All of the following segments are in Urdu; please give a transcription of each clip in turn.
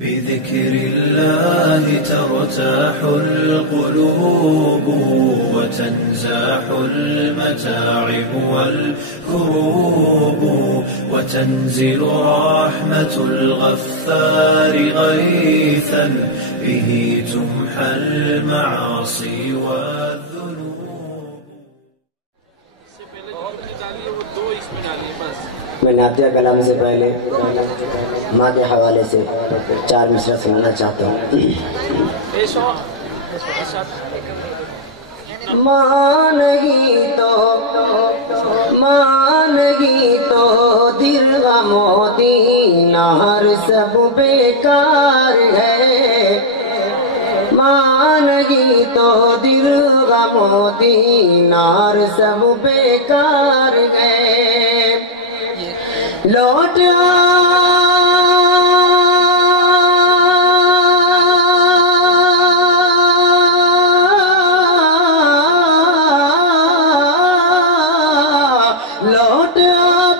بذكر الله ترتاح القلوب وتنزاح المتاعب والكروب وتنزل رحمة الغفار غيثا به تمحى المعاصي والذنوب. میں نعتیہ کلام سے پہلے ماں کے حوالے سے 4 مصرع سنانا چاہتا ہوں. ماں نہیں تو دل غم و دینار سب بیکار ہے. ماں نہیں تو دل غم و دینار سب بیکار ہے. لوٹ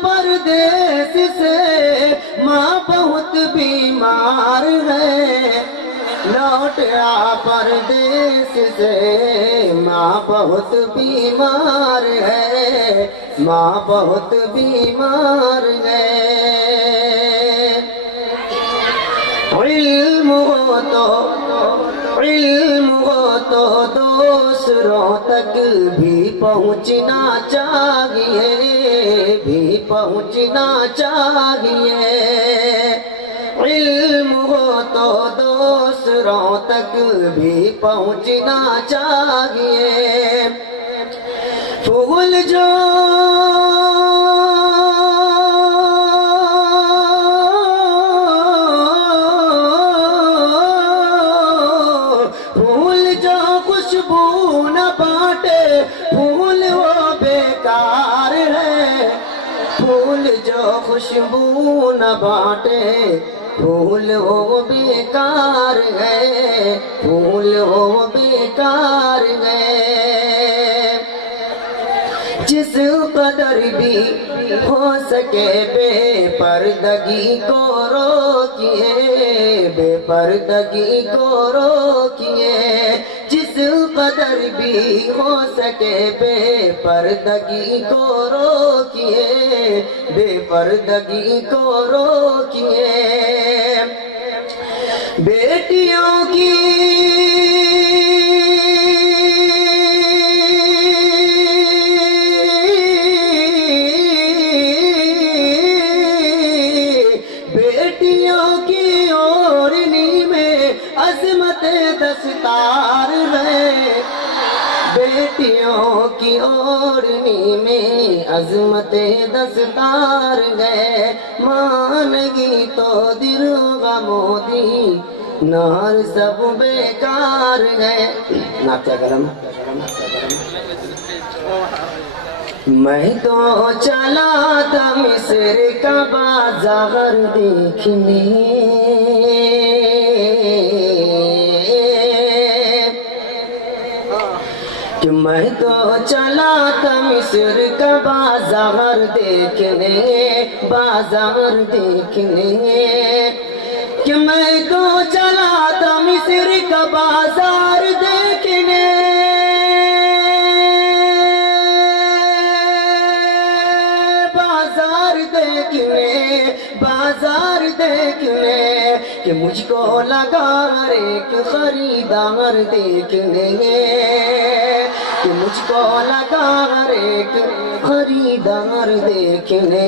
پردیس سے ماں بہت بیمار ہے. لوٹ پردیس سے ماں بہت بیمار ہے. ماں بہت بیمار ہے. علم ہو تو دوسروں تک بھی پہنچنا چاہیے. علم ہو تو دوسروں تک بھی پہنچنا چاہیے. پھول جو خوشبو نہ بانٹے پھول وہ بیکار ہے. پھول جو خوشبو نہ بانٹے پھول وہ بیکار ہے. پھول وہ بیکار ہے. جس قدر بھی ہو سکے بے پردگی کو روکیے. بے پردگی کو روکیے. جس قدر بھی ہو سکے بے پردگی کو روکیے. بے پردگی کو روکیے. بیٹیوں کی اوڑھنی میں عظمت دستار ہے. بیٹیوں کی اوڑھنی میں عظمت دستار ہے. ماں نہیں تو دل غم و دینار سب بیکار ہے. نعتیہ کلام. میں تو چلا تھا مصر کا بازار دیکھنے. میں تو چلا تھا مصر کا بازار دیکھنے. کہ میں تو چلا تھا مصر کا بازار دیکھنے. بازار دیکھنے کہ مجھ کو لگا ایک خریدار دیکھنے. کہ مجھ کو لگا ایک خریدار دیکھنے.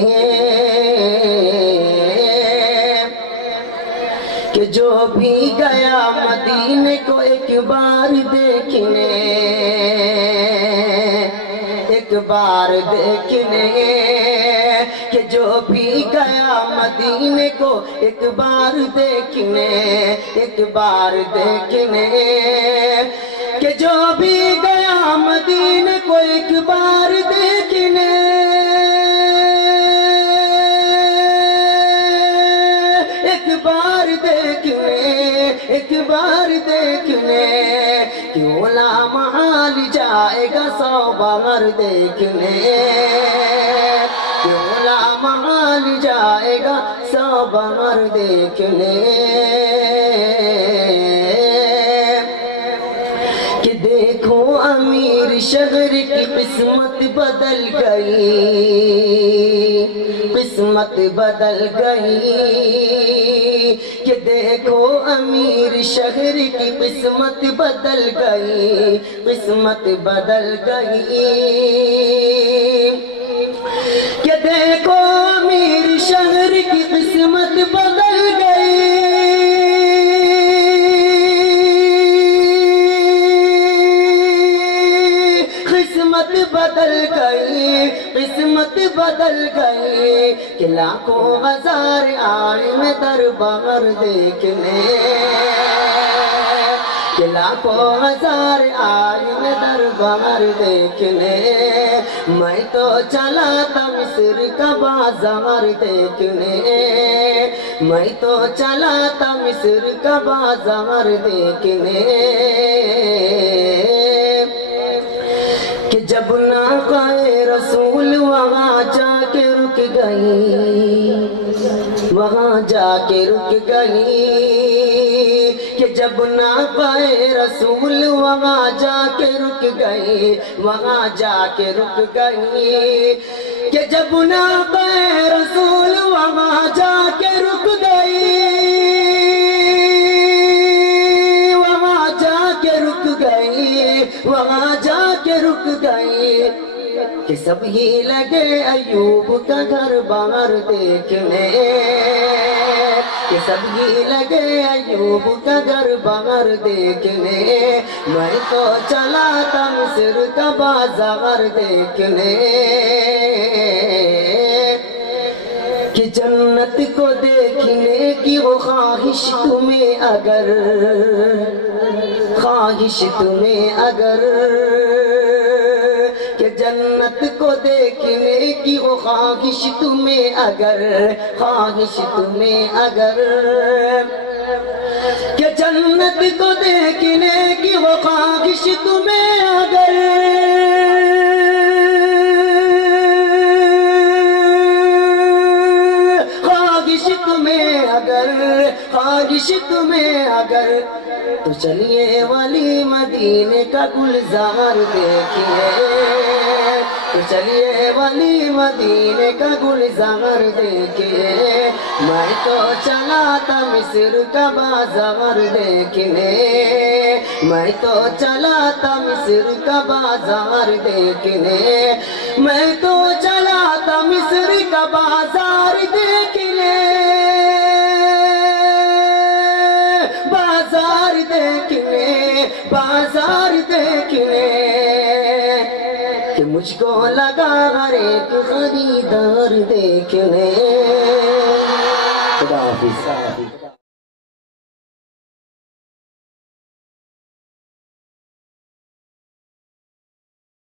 کہ جو بھی گیا مدینے کو ایک بار دیکھنے. ایک بار دیکھنے. کہ جو بھی گیا مدینے کو ایک بار دیکھنے. ایک بار دیکھنے. کہ جو بھی گیا مدینے کو ایک بار دیکھنے. ایک بار دیکھنے. ایک بار دیکھنے. کیوں لا محال جائے گا 100 بار دیکھنے. کیوں لا محال جائے گا 100 بار دیکھنے. شہر کی قسمت بدل گئی، قسمت بدل گئی کہ دیکھو امیر شہر کی قسمت بدل گئی، قسمت بدل گئی کہ دیکھو امیر شہر کی قسمت بدل گئی، قسمت بدل گئی، قسمت بدل گئی کہ لاکھوں ہزار آئے میں دربار دیکھنے، کہ لاکھوں ہزار آئے میں دربار دیکھنے، میں تو چلا تھا مصر کا بازار دیکھنے، میں تو چلا تھا مصر کا بازار دیکھنے کہ جب ناقائے رسول وہاں جا کے رک گئی، وہاں جا کے رک گئی کہ جب ناقائے رسول وہاں جا کے رک گئی، وہاں جا کے رک گئی کہ جب ناقائے رسول وہاں جا کے رک گئی، وہاں جا کے رک گئی، وہاں جا کے رک گئی کہ سب ہی لگے ایوب کا گھر باہر دیکھنے، کہ سب ہی لگے ایوب کا گھر باہر دیکھنے، میں تو چلا تھا مصر کا بازار دیکھنے کہ جنت کو دیکھنے کی وہ خواہش تمہیں اگر، خواہش تمہیں اگر کہ جنت کو دیکھنے کی وہ خواہش تمہیں اگر، خواہش تمہیں اگر کہ جنت کو دیکھنے کی وہ خواہش تمہیں اگر، خواہش تمہیں اگر، خواہش تمہیں اگر تو چلیے ولی مدینے کا گلزار دیکھیے، تو چلیے ولی مدینے کا گلزار دیکھیے، میں تو چلا تھا مصر کا بازار دیکھنے، میں تو چلا تھا مصر کا بازار دیکھنے، میں تو چلا تھا مصر کا بازار دیکھنے، بازار دیکھنے، بازار دیکھنے کہ مجھ کو لگا ہر ایک خریدار دیکھنے،